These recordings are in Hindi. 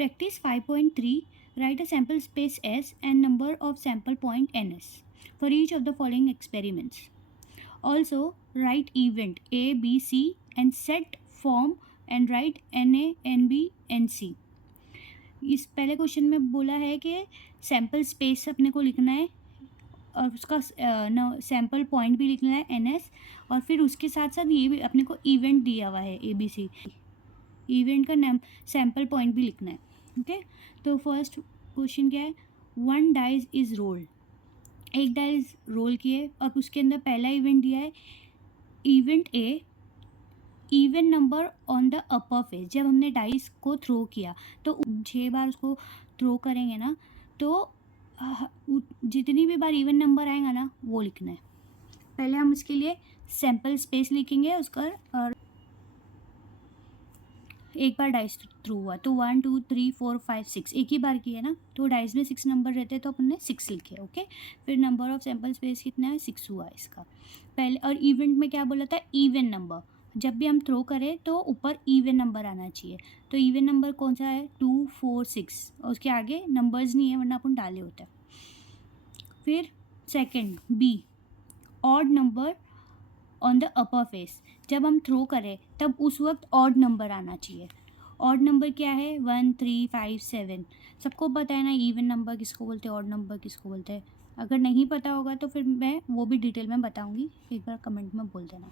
Practice 5.3. Write a sample space S and number of sample point ns for each of the following experiments. Also, write event A, B, C and set form and write NA, NB, NC. इस पहले क्वेश्चन में बोला है कि सैम्पल स्पेस अपने को लिखना है और उसका सैम्पल पॉइंट भी लिखना है NS, और फिर उसके साथ साथ ये भी अपने को इवेंट दिया हुआ है ABC, इवेंट का नाम सैम्पल पॉइंट भी लिखना है. ओके, तो फर्स्ट क्वेश्चन क्या है, 1 डाइज इज़ रोल्ड. एक डाइज रोल किए और उसके अंदर पहला इवेंट दिया है event A, even number on the upper face. जब हमने डाइस को थ्रो किया तो 6 बार उसको थ्रो करेंगे ना, तो जितनी भी बार इवन नंबर आएगा ना वो लिखना है. पहले हम उसके लिए सैम्पल स्पेस लिखेंगे उसका, और एक बार डाइस थ्रू हुआ तो 1 2 3 4 5 6 एक ही बार किया ना, तो डाइस में 6 नंबर रहते हैं तो अपन ने 6 लिखे. ओके, फिर नंबर ऑफ सैम्पल स्पेस कितना है, 6 हुआ इसका पहले. और इवेंट में क्या बोला था, इवन नंबर. जब भी हम थ्रो करें तो ऊपर इवन नंबर आना चाहिए. तो इवन नंबर कौन सा है, 2 4 6, और उसके आगे नंबर्स नहीं है वरना अपन डाले होते हैं. फिर second B, odd number on the upper face. जब हम थ्रो करें तब उस वक्त ऑड नंबर आना चाहिए. ऑड नंबर क्या है, 1 3 5 7. सबको पता है ना इवन नंबर किसको बोलते हैं, ऑड नंबर किसको बोलते हैं. अगर नहीं पता होगा तो फिर मैं वो भी डिटेल में बताऊंगी, एक बार कमेंट में बोल देना.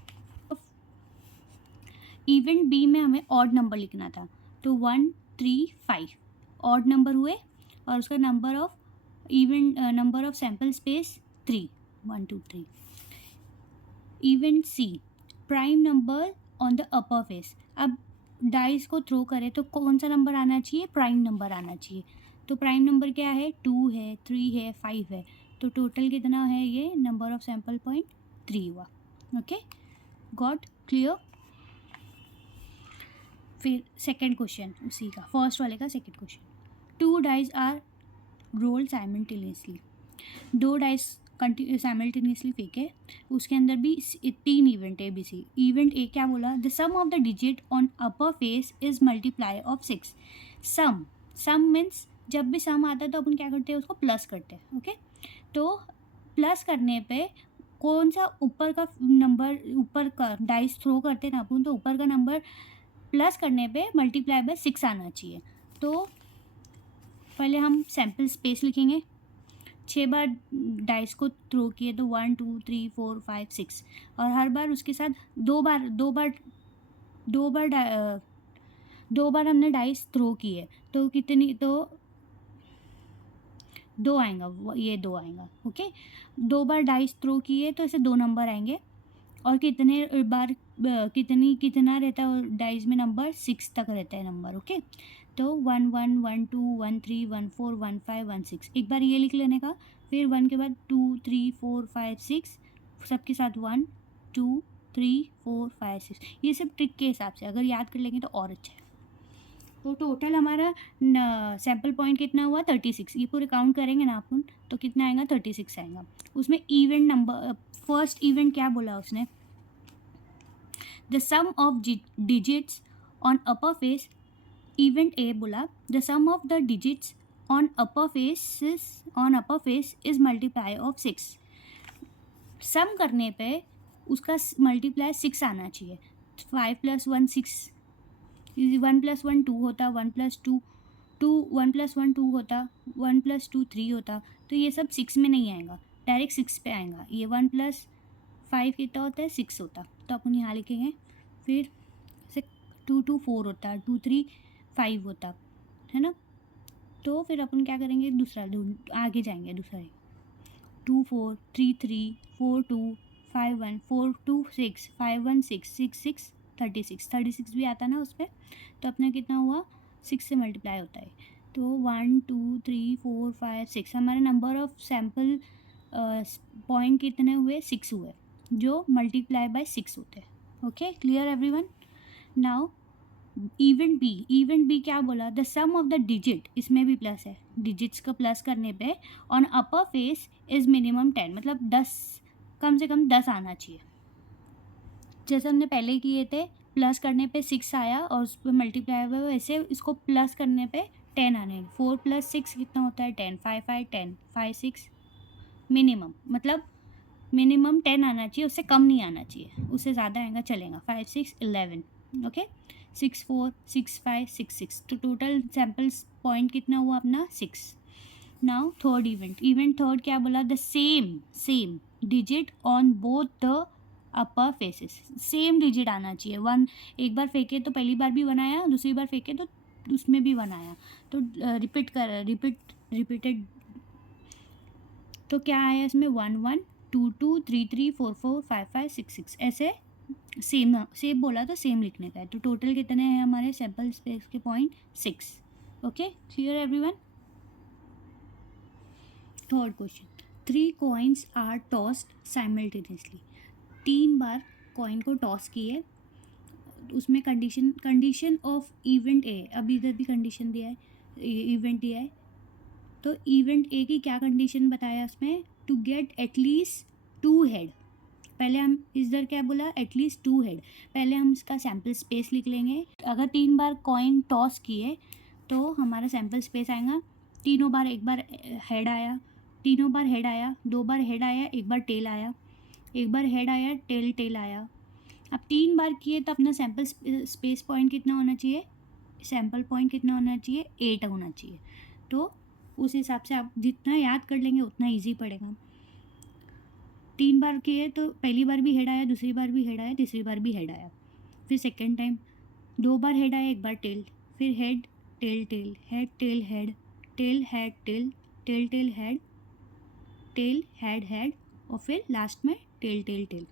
इवेंट बी में हमें ऑड नंबर लिखना था, तो 1 3 5 ऑड नंबर हुए, और उसका number of event number of sample space 3 1 2 3. Event C, prime number on the upper face. अब डाइस को थ्रो करें तो कौन सा नंबर आना चाहिए, प्राइम नंबर आना चाहिए. तो प्राइम नंबर क्या है, 2 है, 3 है, 5 है. तो टोटल कितना है, ये नंबर ऑफ सैम्पल पॉइंट 3 हुआ. Okay, got clear. फिर सेकेंड क्वेश्चन उसी का, फर्स्ट वाले का second question. 2 dice are roll simultaneously. 2 dice simultaneously फेंके, उसके अंदर भी 3 इवेंट है ABC. इवेंट ए क्या बोला, the sum of the digit on upper face is multiply of 6. Sum means जब भी सम आता है तो अपन क्या करते हैं, उसको प्लस करते हैं. ओके, तो प्लस करने पे कौन सा ऊपर का नंबर, ऊपर का डाइस थ्रो करते हैं ना अपन, तो ऊपर का नंबर प्लस करने पे मल्टीप्लाई बाय 6 आना चाहिए. तो पहले हम सैम्पल स्पेस लिखेंगे. 6 बार डाइस को थ्रो किए तो 1 2 3 4 5 6, और हर बार उसके साथ दो बार हमने डाइस थ्रो किए तो कितनी, तो 2 आएगा, ये 2 आएगा. ओके, 2 बार डाइस थ्रो किए तो ऐसे 2 नंबर आएंगे, और कितने बार कितना रहता है डाइस में नंबर, 6 तक रहता है नंबर. ओके, तो 1 1 1 2 1 3 1 4 1 5 1 6, एक बार ये लिख लेने का. फिर 1 के बाद 2 3 4 5 6, सबके साथ 1 2 3 4 5 6. ये सब ट्रिक के हिसाब से अगर याद कर लेंगे तो और अच्छा है. तो टोटल हमारा सैम्पल पॉइंट कितना हुआ, 36. ये पूरे काउंट करेंगे ना अपन तो कितना आएगा, 36 आएगा. उसमें इवेंट नंबर, फर्स्ट इवेंट क्या बोला उसने, the sum of digits on upper face. Event A बोला the sum of the digits on upper face is multiply of 6. Sum करने पे उसका मल्टीप्लाई 6 आना चाहिए. 5 + 1 6, 1 + 1 2 होता, 1 + 2 1 + 1 2 होता, 1 + 2 3 होता. तो ये सब 6 में नहीं आएगा, डायरेक्ट 6 पे आएगा. ये 1 + 5 कितना होता है, 6 होता, तो अपन यहाँ लिखेंगे. फिर 2 2 4 होता, 2 3 5 होता है ना. तो फिर अपन क्या करेंगे, दूसरा आगे जाएंगे. दूसरा 2 4 3 3 4 2 5 1 4 2 6 5 1 6 6 6 36 भी आता ना उस पर. तो अपना कितना हुआ, 6 से मल्टीप्लाई होता है. तो 1 2 3 4 5 6, हमारे नंबर ऑफ सैम्पल पॉइंट कितने हुए, 6 हुए, जो मल्टीप्लाई बाय 6 होते हैं. Okay, clear everyone. Now event B क्या बोला, the sum of the digit, इसमें भी प्लस है, डिजिट्स का प्लस करने पे on upper face is minimum 10, मतलब 10, कम से कम 10 आना चाहिए. जैसे हमने पहले किए थे, प्लस करने पे 6 आया और उस पर मल्टीप्लाई हुआ, वैसे इसको प्लस करने पे 10 आने, 4 + 6 कितना होता है 10, 5 5 10, 5 6 मिनिमम, मतलब मिनिमम 10 आना चाहिए, उससे कम नहीं आना चाहिए, उससे ज़्यादा आएगा चलेगा। 5 6 11, ओके। 6 4 6 5 6 6, तो टोटल सैम्पल्स पॉइंट कितना हुआ अपना 6। नाउ थर्ड इवेंट थर्ड क्या बोला, the same digit on both the upper faces, same digit आना चाहिए। 1 एक बार फेंके तो पहली बार भी 1 आया, दूसरी बार फेंके तो उसमें भी 1 आया, तो रिपीटेड, तो क्या आया इसमें 1 1 2 2 3 3 4 4 5 5 6 6, ऐसे सेम बोला तो सेम लिखने का है। तो टोटल कितने हैं हमारे सैम्पल स्पेस के point 6। Okay, clear everyone. Third question, 3 coins are tossed simultaneously, 3 बार कॉइन को टॉस किए, उसमें कंडीशन ऑफ इवेंट ए, अभी इधर भी कंडीशन दिया है, इवेंट दिया है, तो इवेंट ए की क्या कंडीशन बताया उसमें, टू गेट एटलीस्ट 2 हेड। पहले हम इधर क्या बोला, एटलीस्ट 2 हेड, पहले हम इसका सैम्पल स्पेस लिख लेंगे। अगर 3 बार कॉइन टॉस किए तो हमारा सैम्पल स्पेस आएगा, तीनों बार, एक बार हेड आया, तीनों बार हेड आया, 2 बार हेड आया, एक बार टेल आया, एक बार हेड आया, टेल आया। अब 3 बार किए तो अपना सैम्पल स्पेस पॉइंट कितना होना चाहिए, सैम्पल पॉइंट कितना होना चाहिए 8 होना चाहिए। तो उस हिसाब से आप जितना याद कर लेंगे उतना ईजी पड़ेगा। 3 बार किए तो पहली बार भी हेड आया, दूसरी बार भी हेड आया, तीसरी बार भी हेड आया, फिर सेकेंड टाइम 2 बार हेड आया, एक बार टेल, फिर head tail tail head tail head tail head tail tail tail head tail head head, और फिर लास्ट में टेल टेल टेल।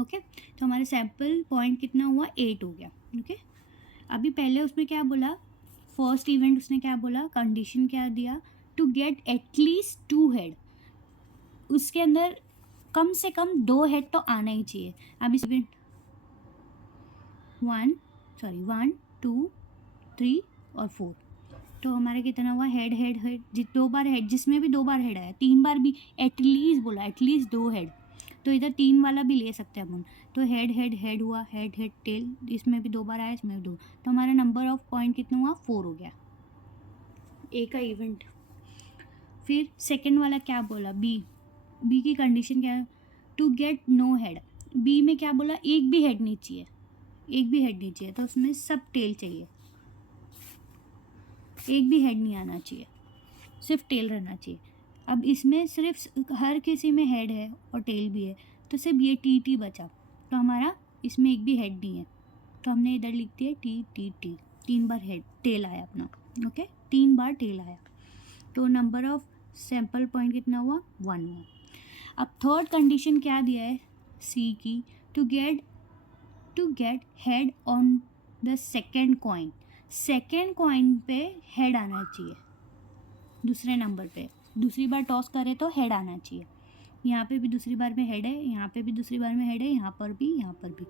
ओके, तो हमारे सैम्पल पॉइंट कितना हुआ 8 हो गया। ओके, अभी पहले उसमें क्या बोला, फर्स्ट इवेंट उसने क्या बोला, कंडीशन क्या दिया, टू गेट एटलीस्ट 2 हेड, उसके अंदर कम से कम 2 हेड तो आना ही चाहिए। अब इस इवेंट 1 2 3 और 4, तो हमारे कितना हुआ, हेड हेड हेड 2 बार हेड, जिसमें भी 2 बार हेड आया, 3 बार भी एटलीस्ट बोला, एटलीस्ट 2 हेड, तो इधर 3 वाला भी ले सकते हैं अपन, तो हेड हेड हेड हुआ, हेड हेड टेल, इसमें भी 2 बार आया, इसमें भी 2, तो हमारा नंबर ऑफ पॉइंट कितना हुआ 4 हो गया ए का इवेंट। फिर सेकेंड वाला क्या बोला, बी की कंडीशन क्या है, to get no head, B में क्या बोला, एक भी हेड नहीं चाहिए, एक भी हेड नहीं चाहिए, तो उसमें सब टेल चाहिए, एक भी हेड नहीं आना चाहिए, सिर्फ टेल रहना चाहिए। अब इसमें सिर्फ हर किसी में हेड है और टेल भी है, तो सिर्फ ये टी बचा, तो हमारा इसमें एक भी हेड नहीं है, तो हमने इधर लिख दिया टी। 3 बार हेड टेल आया अपना। ओके, 3 बार टेल आया, तो नंबर ऑफ सैम्पल पॉइंट कितना हुआ 1 हुआ। अब थर्ड कंडीशन क्या दिया है सी की, to get head on the second coin, second coin पे हेड आना चाहिए, दूसरे नंबर पे, दूसरी बार टॉस करे तो हेड आना चाहिए, यहाँ पे भी दूसरी बार में हेड है, यहाँ पे भी दूसरी बार में हेड है, यहाँ पर भी, यहाँ पर भी,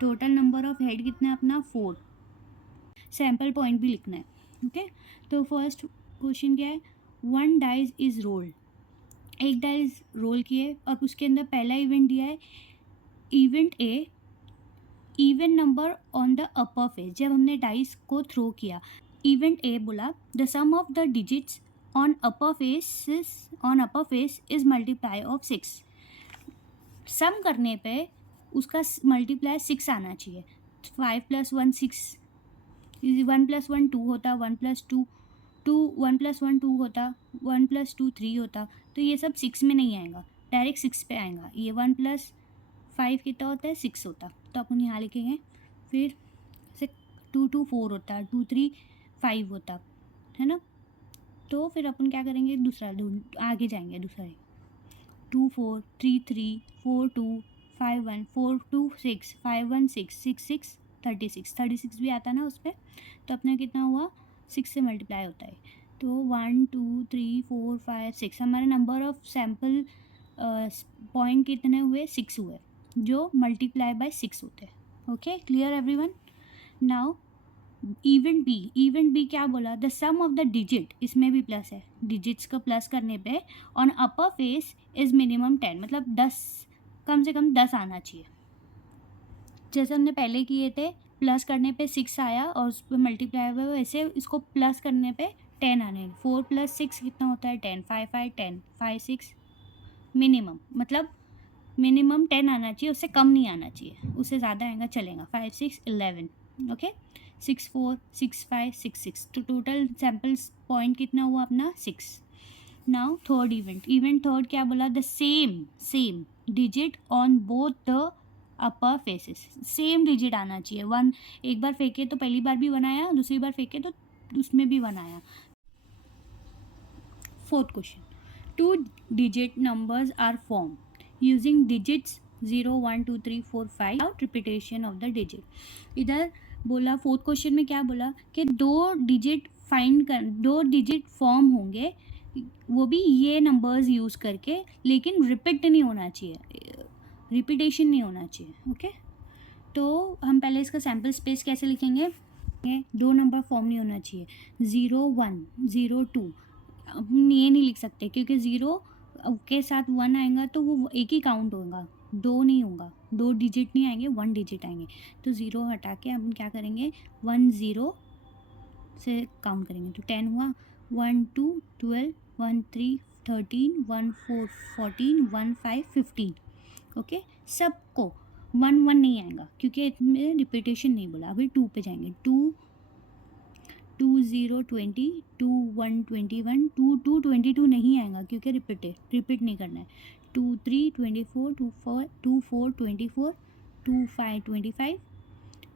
टोटल नंबर ऑफ हेड कितना है अपना 4, सैम्पल पॉइंट भी लिखना है। ओके, तो फर्स्ट क्वेश्चन क्या है, 1 डाइज इज रोल्ड, एक डाइज रोल किए, और उसके अंदर पहला इवेंट दिया है event A, even number on the upper face, जब हमने डाइस को थ्रो किया, इवेंट ए बोला the sum of the digits on upper face is multiply of 6, sum करने पे उसका मल्टीप्लाई 6 आना चाहिए, 5 + 1 6, 1 + 1 2 होता, 1 + 2 2, 1 + 1 2 होता, 1 + 2 3 होता, तो ये सब 6 में नहीं आएगा, डायरेक्ट 6 पे आएगा, ये 1 + 5 कितना होता है 6 होता, तो अपन यहाँ लिखेंगे, फिर से 2 2 4 होता, 2 3 5 होता है ना, तो फिर अपन क्या करेंगे, दूसरा आगे जाएंगे, दूसरा 2 4 3 3 4 2 5 1 4 2 6 5 1 6 6 6 36 भी आता ना उस पर, तो अपना कितना हुआ 6 से मल्टीप्लाई होता है, तो 1 2 3 4 5 6, हमारे नंबर ऑफ सैम्पल पॉइंट कितने हुए 6 हुए, जो मल्टीप्लाई बाय 6 होते हैं। Okay, clear everyone. Now event B क्या बोला, the sum of the digit, इसमें भी प्लस है, डिजिट्स को प्लस करने पे on upper face is minimum 10, मतलब 10, कम से कम 10 आना चाहिए, जैसे हमने पहले किए थे, प्लस करने पे 6 आया और उस पर मल्टीप्लाई हुआ, वैसे इसको प्लस करने पे 10 आने। 4 + 6 कितना होता है 10, 5 5 10, 5 6 मिनिमम, मतलब मिनिमम 10 आना चाहिए, उससे कम नहीं आना चाहिए, उससे ज़्यादा आएगा चलेगा। 5 6 11, ओके। 6 4 6 5 6 6, तो टोटल सैम्पल्स पॉइंट कितना हुआ अपना 6। नाउ थर्ड इवेंट थर्ड क्या बोला, the same digit on both the upper faces, same digit आना चाहिए। 1 एक बार फेंके तो पहली बार भी 1 आया, दूसरी बार फेंके तो उसमें भी 1 आया। Fourth question, 2 digit numbers are formed using digits 0 1 2 3 4 5 without repetition of the digit। इधर बोला फोर्थ क्वेश्चन में क्या बोला कि 2 डिजिट फॉर्म होंगे, वो भी ये नंबर्स यूज़ करके, लेकिन रिपीट नहीं होना चाहिए, रिपीटेशन नहीं होना चाहिए, ओके। तो हम पहले इसका सैम्पल स्पेस कैसे लिखेंगे, 2 नंबर फॉर्म नहीं होना चाहिए, 0 1 0 2, हम ये नहीं लिख सकते क्योंकि 0 के साथ 1 आएगा तो वो एक ही काउंट होगा, 2 नहीं होगा, 2 डिजिट नहीं आएंगे, 1 डिजिट आएंगे। तो 0 हटा के हम क्या करेंगे, 1 0 से काउंट करेंगे, तो 10 हुआ, 1 2 12 1 3 13 1 4 14 1 5 15, ओके। सबको 1 1 नहीं आएगा क्योंकि इसमें रिपीटेशन नहीं बोला। अभी 2 पे जाएंगे, 2 2 0 20 2 1 21 2 2 22 नहीं आएगा क्योंकि रिपीट नहीं करना है। 2 3 24 2 4 2 4 24 2 5 25,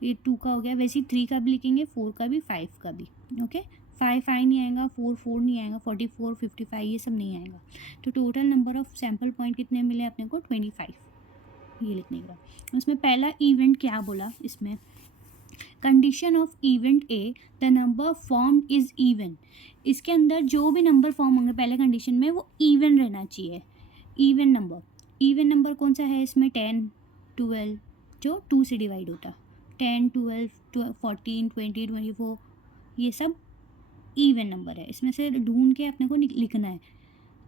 ये 2 का हो गया। वैसे ही 3 का भी लिखेंगे, 4 का भी, 5 का भी, ओके। 5 5 नहीं आएगा, 4 4 नहीं आएगा, 44 55 ये सब नहीं आएगा। तो total number of sample point कितने मिले अपने को, 25, ये लिखने का। उसमें पहला इवेंट क्या बोला, इसमें condition of event A, the number formed is even. इसके अंदर जो भी नंबर फॉर्म होंगे पहले कंडीशन में वो इवन रहना चाहिए, इवन नंबर कौन सा है इसमें, 10 12 जो 2 से डिवाइड होता, 10 12 14 20 24, ये सब इवन नंबर है। इसमें से ढूंढ के अपने को लिखना है।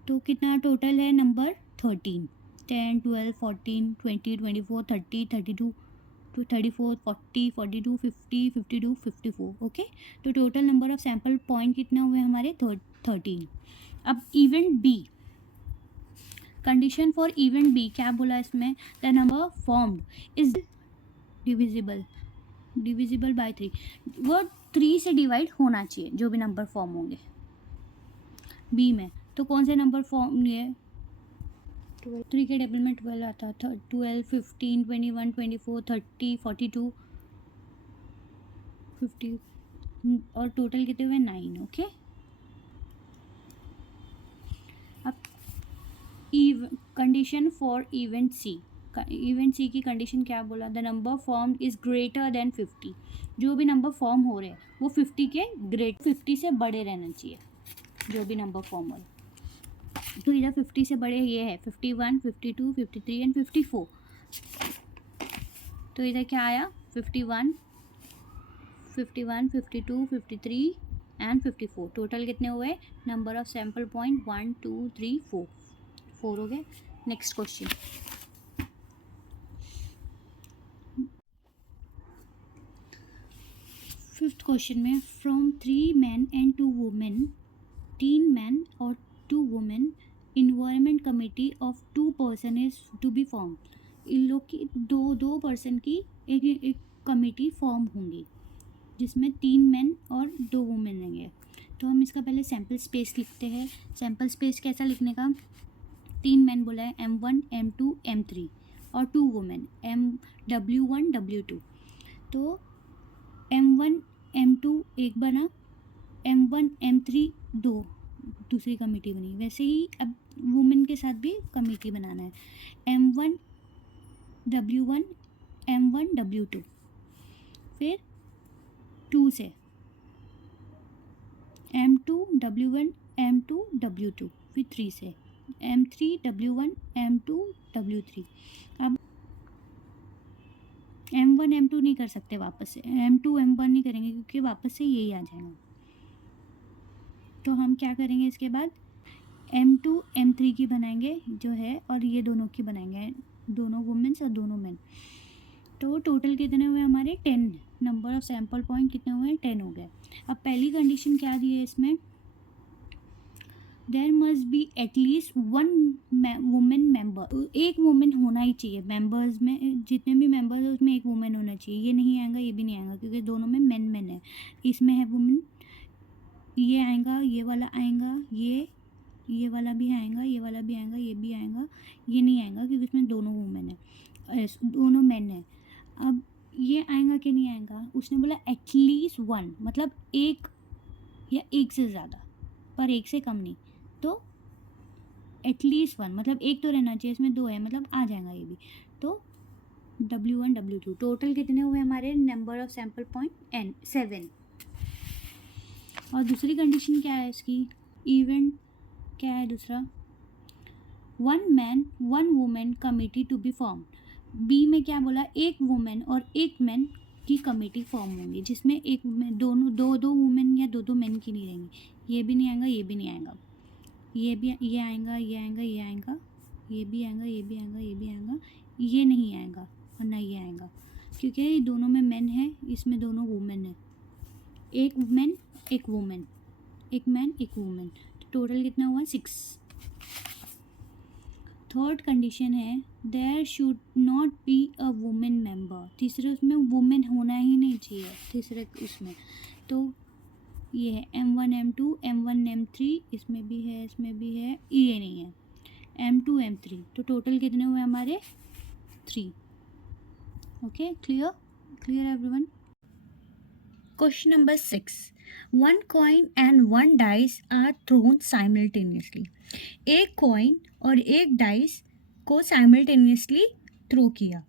तो कितना टोटल है नंबर, 13, 10 12 14 20 24 30 32 34 40 42 50 52 54, ओके। तो total number of sample point कितना हुए हमारे, 13। अब event B, condition for event B क्या बोला इसमें, the number formed is divisible by 3, वो 3 से डिवाइड होना चाहिए जो भी नंबर फॉर्म होंगे बी में। तो कौन से नंबर फॉर्म है, 3 के टेबल में 12 आता था, 12 15 21 24 30 42 50, और टोटल कितने हुए 9, ओके। अब कंडीशन फॉर इवेंट सी की कंडीशन क्या बोला, the number form is greater then 50, जो भी नंबर फॉर्म हो रहे हैं वो 50 के 50 से बड़े रहना चाहिए, जो भी नंबर फॉर्म हो रहे। तो इधर 50 से बड़े ये है 51 52 53 एंड 54। तो इधर क्या आया, 51 51 52 53 एंड 54, टोटल कितने हुए, नंबर ऑफ सैम्पल पॉइंट 1 2 3 4 हो गए। नेक्स्ट क्वेश्चन, फिफ्थ क्वेश्चन में, from 3 men and 2 women, 3 men और 2 women, environment committee of 2 person is to be form. इन लोग की दो पर्सन की एक कमेटी फॉर्म होंगी जिसमें 3 मेन और 2 वुमेन रहेंगे। तो हम इसका पहले सैम्पल स्पेस लिखते हैं। सैम्पल स्पेस कैसा लिखने का, 3 मेन बोला है, M1 M2 M3 और 2 वुमेन, W1 W2। तो M1 M2 एक बना, M1 M3 2 दूसरी कमेटी बनी। वैसे ही अब वुमेन के साथ भी कमेटी बनाना है, M1 W1 M1 W2, फिर 2 से M2 W1 M2 W2, फिर 3 से M3 W1 M2 W3। अब M1 M2 नहीं कर सकते वापस से, M2 M1 नहीं करेंगे क्योंकि वापस से यही आ जाएगा। तो हम क्या करेंगे इसके बाद, M2 M3 की बनाएंगे जो है, और ये दोनों की बनाएंगे, दोनों वुमेन्स और दोनों मेन। तो टोटल कितने हुए हमारे 10, नंबर ऑफ सैम्पल पॉइंट कितने हुए 10 हो गए। अब पहली कंडीशन क्या दी है इसमें, there must be at least one women member, एक वुमेन होना ही चाहिए मेंबर्स में, जितने भी मेंबर्स है उसमें एक वुमेन होना चाहिए। ये नहीं आएगा, ये भी नहीं आएगा, क्योंकि दोनों में मेन है, इसमें है वुमेन, ये आएगा, ये वाला आएगा, ये वाला भी आएगा, ये वाला भी आएगा, ये भी आएगा, ये नहीं आएगा क्योंकि इसमें दोनों वुमेन है, दोनों मेन है। अब ये आएगा कि नहीं आएगा, उसने बोला एटलीस्ट वन, मतलब एक या एक से ज़्यादा, पर एक से कम नहीं, तो एटलीस्ट वन मतलब एक तो रहना चाहिए, इसमें दो है मतलब आ जाएगा ये भी। तो W1 W2 टोटल कितने हुए हमारे, number of sample point n 7। और दूसरी कंडीशन क्या है इसकी, इवेंट क्या है दूसरा, one man one women committee to be form. B में क्या बोला, एक वुमेन और एक मैन की कमेटी फॉर्म होंगी, जिसमें एक दोनों दो वुमेन या दो मैन की नहीं रहेंगी। ये भी नहीं आएगा, ये भी नहीं आएगा, ये भी, ये आएगा, ये आएगा, ये आएगा, ये भी आएगा, ये भी आएगा, ये भी आएगा, ये नहीं आएगा और ना ये आएगा, क्योंकि ये दोनों में मैन है, इसमें दोनों वुमेन है, एक मैन एक वुमेन, एक मैन एक वुमेन, तो टोटल कितना हुआ 6। थर्ड कंडीशन है there should not be a women member, तीसरे उसमें वुमेन होना ही नहीं चाहिए तीसरे उसमें। तो ये है M1 M2 M1 M3, इसमें भी है, इसमें भी है, ये नहीं है M2 M3, तो टोटल कितने हुए हमारे 3। Okay, clear everyone. Question number 6, one coin and one dice are thrown simultaneously. एक कॉइन और एक डाइस को साइमल्टेनियसली थ्रो किया,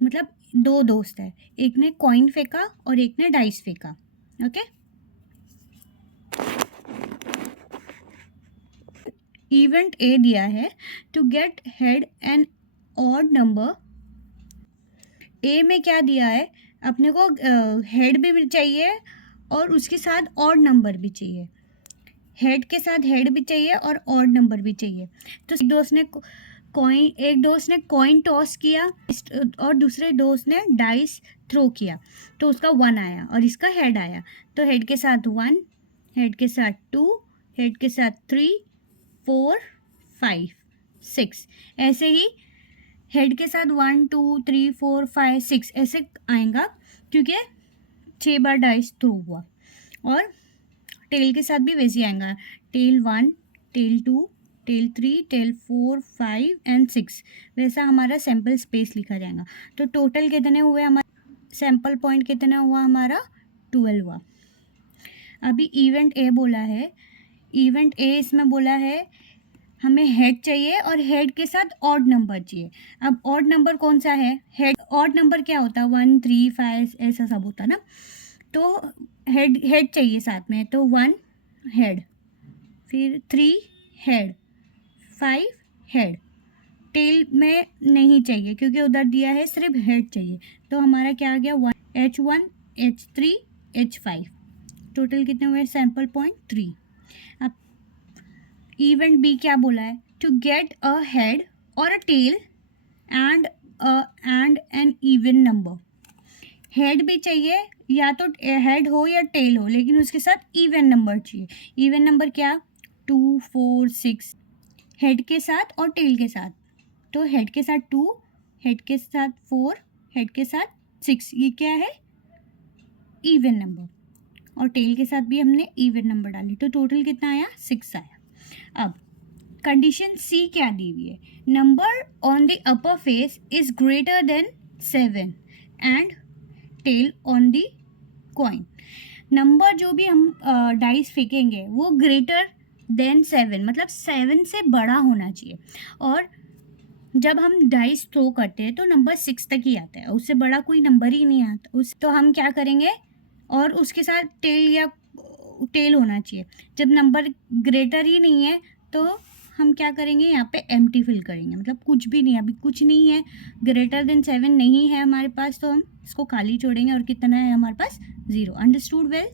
मतलब दो दोस्त है, एक ने कॉइन फेंका और एक ने डाइस फेंका। ओके, इवेंट ए दिया है, to get head and odd number. A में क्या दिया है, अपने को हेड भी चाहिए और उसके साथ ऑड नंबर भी चाहिए, हेड के साथ हेड भी चाहिए और ऑड नंबर भी चाहिए। तो एक दोस्त ने कॉइन टॉस किया और दूसरे दोस्त ने डाइस थ्रो किया, तो उसका 1 आया और इसका हेड आया, तो हेड के साथ 1, हेड के साथ 2, हेड के साथ 3, 4, 5, 6, ऐसे ही हेड के साथ 1 2 3 4 5 6 ऐसे आएगा, क्योंकि 6 बार डाइस थ्रो हुआ। और टेल के साथ भी वैसे आएगा, tail 1, tail 2, tail 3, tail 4, 5 and 6, वैसा हमारा सैम्पल स्पेस लिखा जाएगा। तो टोटल कितने हुए हमारा, सैम्पल पॉइंट कितना हुआ हमारा 12 हुआ। अभी इवेंट ए बोला है, इवेंट ए इसमें बोला है हमें हेड चाहिए और हेड के साथ ऑड नंबर चाहिए। अब ऑड नंबर कौन सा है, हेड ऑड नंबर क्या होता है, 1 3 5 ऐसा सब होता है ना, तो हेड चाहिए साथ में, तो 1 हेड, फिर 3 हेड, 5 हेड, टेल में नहीं चाहिए क्योंकि उधर दिया है सिर्फ हेड चाहिए, तो हमारा क्या आ गया 1 H1 H3 H5, टोटल कितने हुए सैम्पल पॉइंट 3। अब इवेंट बी क्या बोला है, टू गेट अ हेड और a tail and an even number. Head भी चाहिए, या तो हेड हो या टेल हो, लेकिन उसके साथ इवन नंबर चाहिए। इवन नंबर क्या, 2 4 6, हेड के साथ और टेल के साथ, तो हेड के साथ 2, हेड के साथ 4, हेड के साथ 6, ये क्या है इवन नंबर, और टेल के साथ भी हमने इवन नंबर डाली, तो टोटल कितना आया 6 आया। अब कंडीशन सी क्या दी हुई है, number on the upper face is greater than 7 and tail on the coin. Number जो भी हम डाइस फेंकेंगे वो ग्रेटर देन 7, मतलब 7 से बड़ा होना चाहिए, और जब हम डाइस थ्रो करते हैं तो नंबर 6 तक ही आता है, उससे बड़ा कोई नंबर ही नहीं आता उस, तो हम क्या करेंगे, और उसके साथ टेल या टेल होना चाहिए। जब नंबर ग्रेटर ही नहीं है तो हम क्या करेंगे, यहाँ पे एम्प्टी फिल करेंगे, मतलब कुछ भी नहीं, अभी कुछ नहीं है, ग्रेटर देन 7 नहीं है हमारे पास, तो हम इसको खाली छोड़ेंगे, और कितना है हमारे पास 0। Understood well.